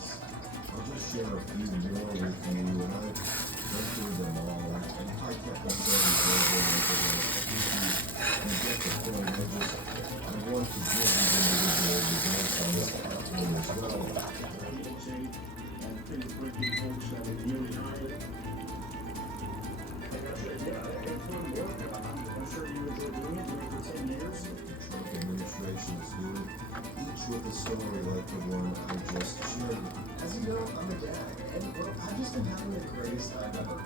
this. I'll just share a few more with you, and I went through them all, and I kept on saying over and over again. You get the point. I want to give these individual results on this platform as well. And things breaking folks that are really high. Yeah, it's fun work. I'm sure you enjoyed doing it. Doing it for 10 years. The Trump administration is doing, each with a story like the one I just shared. As you know, I'm a dad, and well, I've just been having the greatest time ever.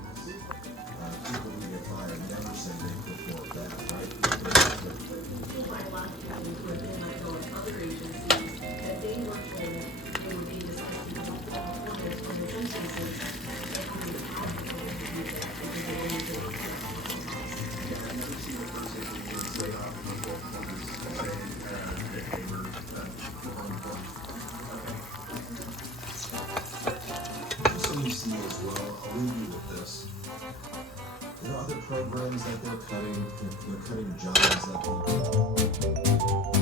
People who get fired never say they perform bad, right? People I left within my own other agencies that they were told they would be discussing performance when in some cases they only had to do that because they were using it. I've never seen a person lay off people saying that they were performing poorly. Just so you see as well, I'll leave you with this. There are other programs that they're cutting jobs that people